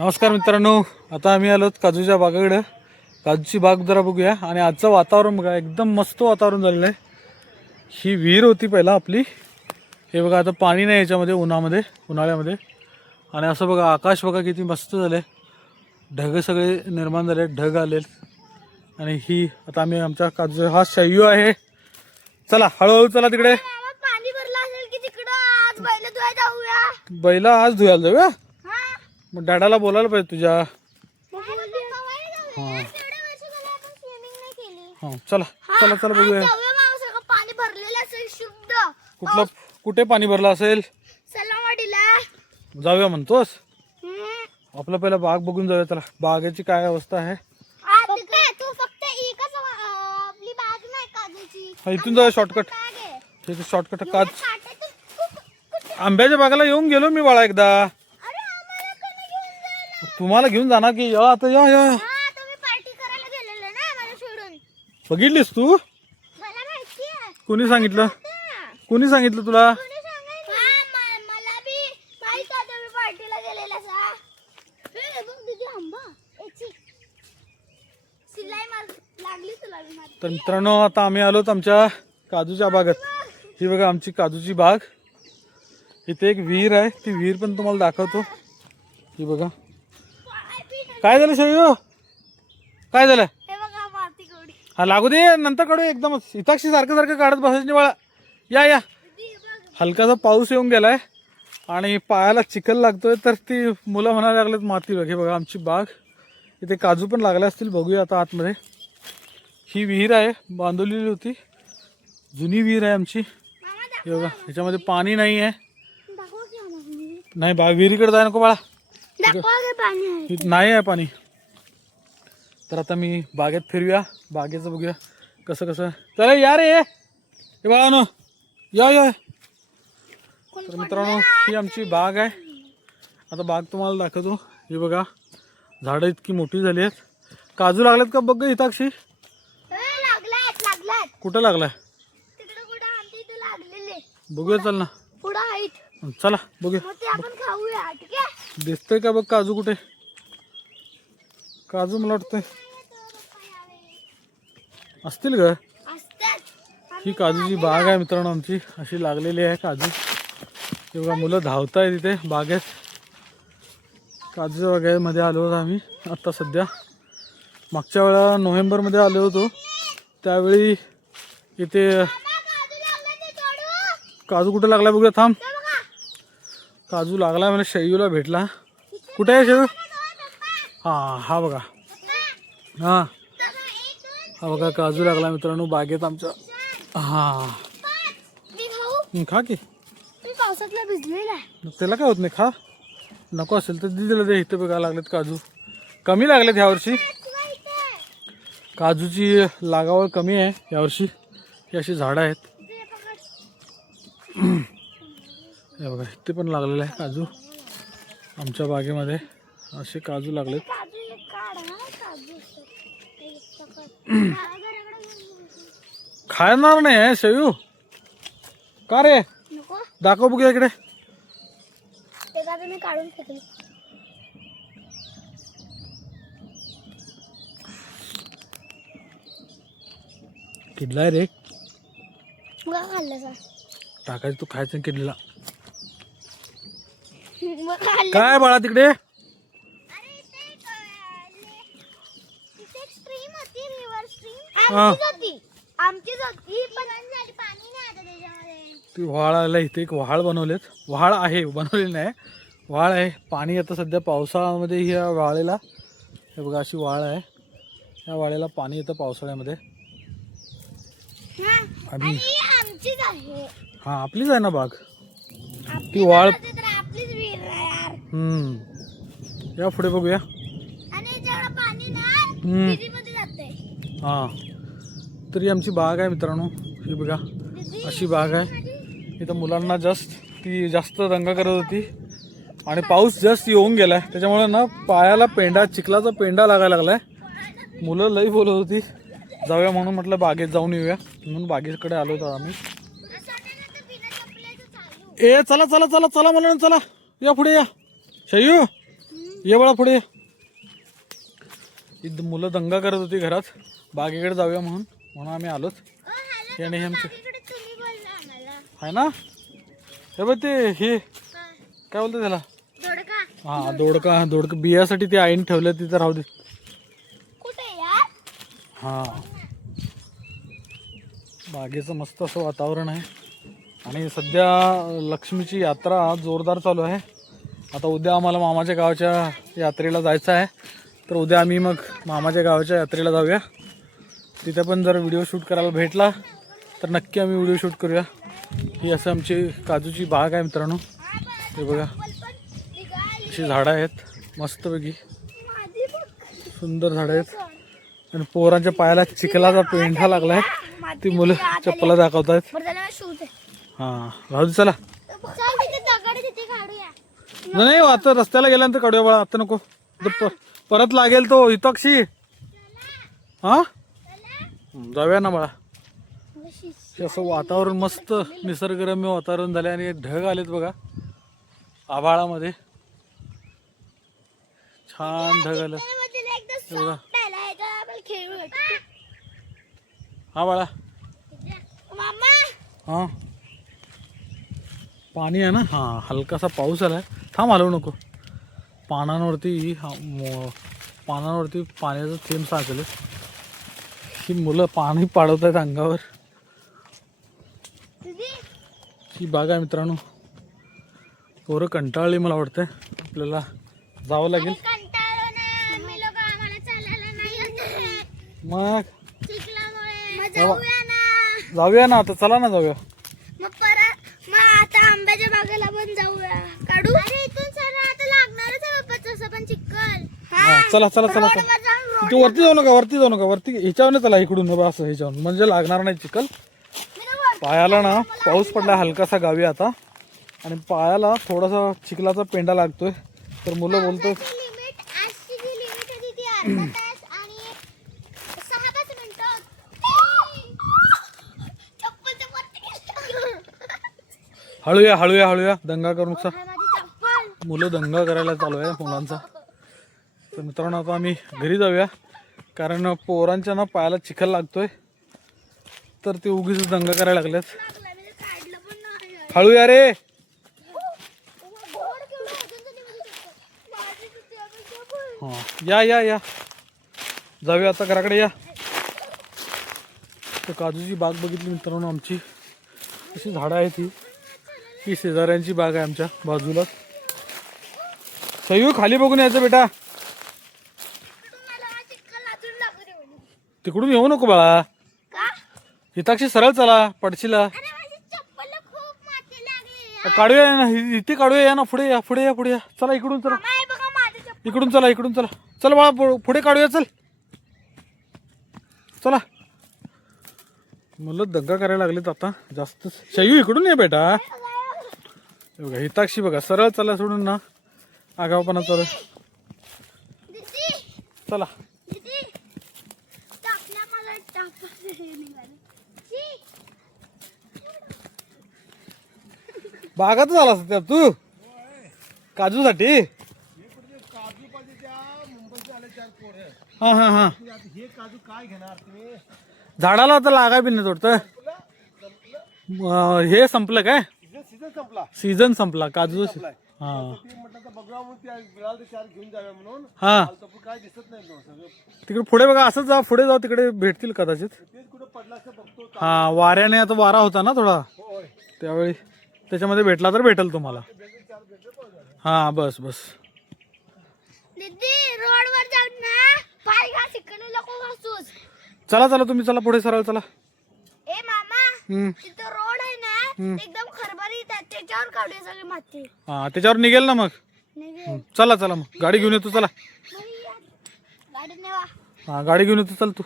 नमस्कार मित्रांनो, आता आम्ही आलोत काजूच्या बागेकडे. काजूची बाग जरा बघूया. आणि आजचं वातावरण बघा, एकदम मस्त वातावरण झालेलं आहे. ही विहीर होती पहिला आपली. हे बघा आता पाणी नाही याच्यामध्ये, उन्हाळ्यामध्ये. आणि असं बघा आकाश बघा किती मस्त झालंय. ढग सगळे निर्माण झाले, ढग आले. आणि ही आता आम्ही आमच्या काजू, हा शय्यू आहे. चला हळूहळू चला तिकडे. पाणी भरलं असेल की तिकडं आज बैल धुवायला जाऊया. बैला आज धुवायला जाऊया. मग डॅडाला बोलायला पाहिजे तुझ्या. हां चला चला चला बघूया. पाणी भरलेलं असेल शुद्ध. कुठे पाणी भरलं असेल? सलामवाडीला जाऊया म्हणतोस? आपलं पहिला बाग बघून जाऊया. चला बागेची काय अवस्था आहे. तू फक्त एकच आपली बाग नाही काजूची. इथून जाऊया शॉर्टकट. शॉर्टकट काज आंब्याच्या बागाला येऊन गेलो मी बाळा एकदा. तुम्हाला घेऊन जाणार की आता या या. तुम्ही पार्टी करायला गेलेले ना मला सोडून. बघितलीस तू? मला माहिती आहे. कोणी सांगितलं? कोणी सांगितलं तुला? मला बी माहित आहे तुम्ही पार्टीला गेलेला सा. बघ दीदी आंबा सिलाई लागली तुला. तर मित्रांनो, आता आम्ही आलोत आमच्या काजूच्या बागेत. ही बघा आमची काजूची बाग. इथे एक विहीर आहे, ती विहीर पण तुम्हाला दाखवतो. ही बघा. काय झालं शय्यू? काय झालं? हे बघा माती गोडी. हा लागू दे, नंतर काढू. एकदमच इथाक्षी सारखं सारखं काढत बसायची बाळा. या या. हलकासा पाऊस येऊन गेलाय आणि पायाला चिखल लागतोय, तर ती मुलं म्हणायला लागलेत माती बघ. हे बघा आमची बाग. इथे काजू पण लागले असतील, बघूया आता आतमध्ये. ही विहीर आहे, बांधवलेली होती, जुनी विहीर आहे आमची. हे बघा ह्याच्यामध्ये पाणी नाही आहे. नाही विहिरीकडे जाय नको बाळा, नाही आहे पाणी. तर आता मी बागेत फिरूया, बागेचं बघूया कसं कसं. चला या रे हे बाळा नो, या या. तर मित्रांनो, ही आमची बाग आहे. आता बाग तुम्हाला दाखवतो. हे बघा झाडं इतकी मोठी झाली आहेत. काजू लागलेत का बघ हिताक्षी? कुठं लागलाय? बघूया चल ना. चला बघूया. दिसतंय का बघ काजू कुठे? काजू मला वाटतंय असतील ग. ही काजूची बाग आहे मित्रांनो आमची, अशी लागलेली आहे काजू. हे बघा मुलं धावताय तिथे बागेत. काजूच्या बागेमध्ये आलो होतो आम्ही आत्ता सध्या. मागच्या वेळा नोव्हेंबरमध्ये आलो होतो, त्यावेळी इथे काजू कुठे लागला बघूया. थांब. काजू लागला म्हणजे शय्यूला भेटला. कुठे आहे शय्यू? हा बघा. हा बघा काजू लागला मित्रांनो बागेत आमच्या. खा की. पावसातला भिजलेला. त्याला काय होत नाही, खा. नको असेल तर दिलेलं ते. इथे बघा लागलेत काजू, कमी लागलेत ह्यावर्षी. काजूची लागावळ कमी आहे यावर्षी. ही अशी झाडं आहेत. हे बघा इथे पण लागलेलं आहे काजू आमच्या बागेमध्ये. असे काजू लागलेत. खाणार नाही आहे शयू? का रे? दाखव बघूया इकडे. मी काढून फेकले. किडलाय रे. खाल्लं टाकायचं तू, खायचं किडला. काय बाळा तिकडे? ती व्हाळ आला. इथे एक व्हाळ बनवलेत. व्हाळ आहे, बनवलेली नाही, व्हाळ आहे. पाणी आता सध्या पावसाळ्यामध्ये ह्या व्हाळेला, हे बघा अशी व्हाळ आहे. या वाळेला पाणी येतं पावसाळ्यामध्ये. आणि हा आपलीच आहे ना बाग ती वाळ. या पुढे बघूया. हा तरी आमची बाग आहे मित्रांनो. ही बघा अशी बाग आहे. इथं मुलांना जास्त दंगा करत होती आणि पाऊस जास्त येऊन गेलाय, त्याच्यामुळे ना पायाला पेंडा, चिखलाचा पेंडा लागायला लागलाय. मुलं लई बोलत होती जाऊया म्हणून, म्हटलं बागेत जाऊन येऊया म्हणून बागेकडे आलो होतो आम्ही. चला चला चला चला म्हणून चला. या पुढे या शयू. ये बाळा पुढे ये. इथं मुलं दंगा करत होती घरात, बागेकडे जाऊया म्हणून आम्ही आलोच. आणि हे आमचे तुम्ही बोलला आम्हाला. आहे ना, हे बघ ते हे काय बोलतो त्याला, दोडका. हा दोडका बियासाठी ते आईने ठेवलं, तिथं राहू दे. कुठे यार? हा, बागेचं मस्त असं वातावरण आहे. आणि सध्या लक्ष्मीची यात्रा जोरदार चालू आहे. आता उद्या आम्हाला मामाच्या गावाच्या यात्रेला जायचं आहे, तर उद्या आम्ही मग मामाच्या गावाच्या यात्रेला जाऊया. तिथे पण जर व्हिडिओ शूट करायला भेटला तर नक्की आम्ही व्हिडिओ शूट करूया. ही असं आमची काजूची बाग आहे मित्रांनो. हे बघा, अशी झाडं आहेत मस्तपैकी, सुंदर झाडं आहेत. आणि पोरांच्या पायाला चिखलाचा पेंढा लागलाय, ती मुलं चप्पला दाखवत आहेत. हां राहू दे, चला. नाही आता रस्त्याला गेल्यानंतर काढूया बाळा, आता नको. परत लागेल तो हिताक्षी. हा जाऊया ना बाळा. असं वातावरण मस्त निसर्गरम्य वातावरण झालं आणि ढग आलेत बघा आभाळामध्ये, छान ढग आलं बघा. हा बाळा, हा पाणी आहे ना, हा हलकासा पाऊस आलाय. थांब, हलवू नको. पानांवरती पाण्याचं थेंब साचले. ही मुलं पाणी पाडवत आहेत अंगावर. ही बाग आहे मित्रांनो. पोरं कंटाळली मला वाटतंय, आपल्याला जावं लागेल. मग जाऊया ना आता, चला ना जाऊया. मग आता आंब्याच्या बागेला पण जाऊया. काढू इथून सर आता लागणारच आहे बाप्पा तसं पण चिखल. चला चला चला चला. इथे वरती जाऊ नका, वरती ह्याच्यावर चला, इकडून असं ह्याच्यावर, म्हणजे लागणार नाही चिखल. पायाला ना पाऊस पडला हलकासा गावी आता, आणि पायाला थोडासा चिखलाचा पेंडा लागतोय. तर मुलं बोलतो हळूया दंगा करू नका. मुलं दंगा करायला चालू आहे मुलांचा. तर मित्रांनो आता आम्ही घरी जाऊया, कारण पोरांच्या ना पायाला चिखल लागतोय, तर ते उगीच दंगा करायला लागलेत. हळूया रे. हा या जाऊया आता घराकडे या. तर काजूची बाग बघितली मित्रांनो आमची, अशी झाडं आहेत. ही शेजाऱ्यांची बाग आहे आमच्या बाजूला. सयू खाली बघून यायचं बेटा, तिकडून येऊ नको बाळा. हिताक्षी सरळ चला, पडशीला. काढूया ना इथे, काढूया या ना, पुढे या. चला इकडून चला, इकडून चला. चल बाळा पुढे काढूया, चला. मुलं दंगा करायला लागलेत आता जास्त. शयू इकडून ये बेटा. बघा हिताक्षी बघा, सरळ चला सोडून ना आगावपणा चालू. चला बागातच आला असता तू काजूसाठी. हा झाडाला आता लागाय बी नाही थोडं. हे संपलं काय, सीझन संपला काजू. हा तिकडे पुढे बघा, असंच जा, पुढे जाऊ, तिकडे भेटतील कदाचित. हा वाऱ्याने, आता वारा होता ना थोडा त्यावेळी, त्याच्यामध्ये भेटला तर भेटेल तुम्हाला. हा बस रोडवर जाऊन ना पाय घास इकडे नको घासूस. चला तुम्ही चला पुढे, सरळ चला. ए मामा, तिथं रोड आहे ना एकदम खरबरीत आहे, त्याच्यावर काढूया सगळी माती. हा त्याच्यावर निघेल ना मग. चला मग गाडी घेऊन येतो, चला. गाडी नेवा. हा गाडी घेऊन येतो, चल तू.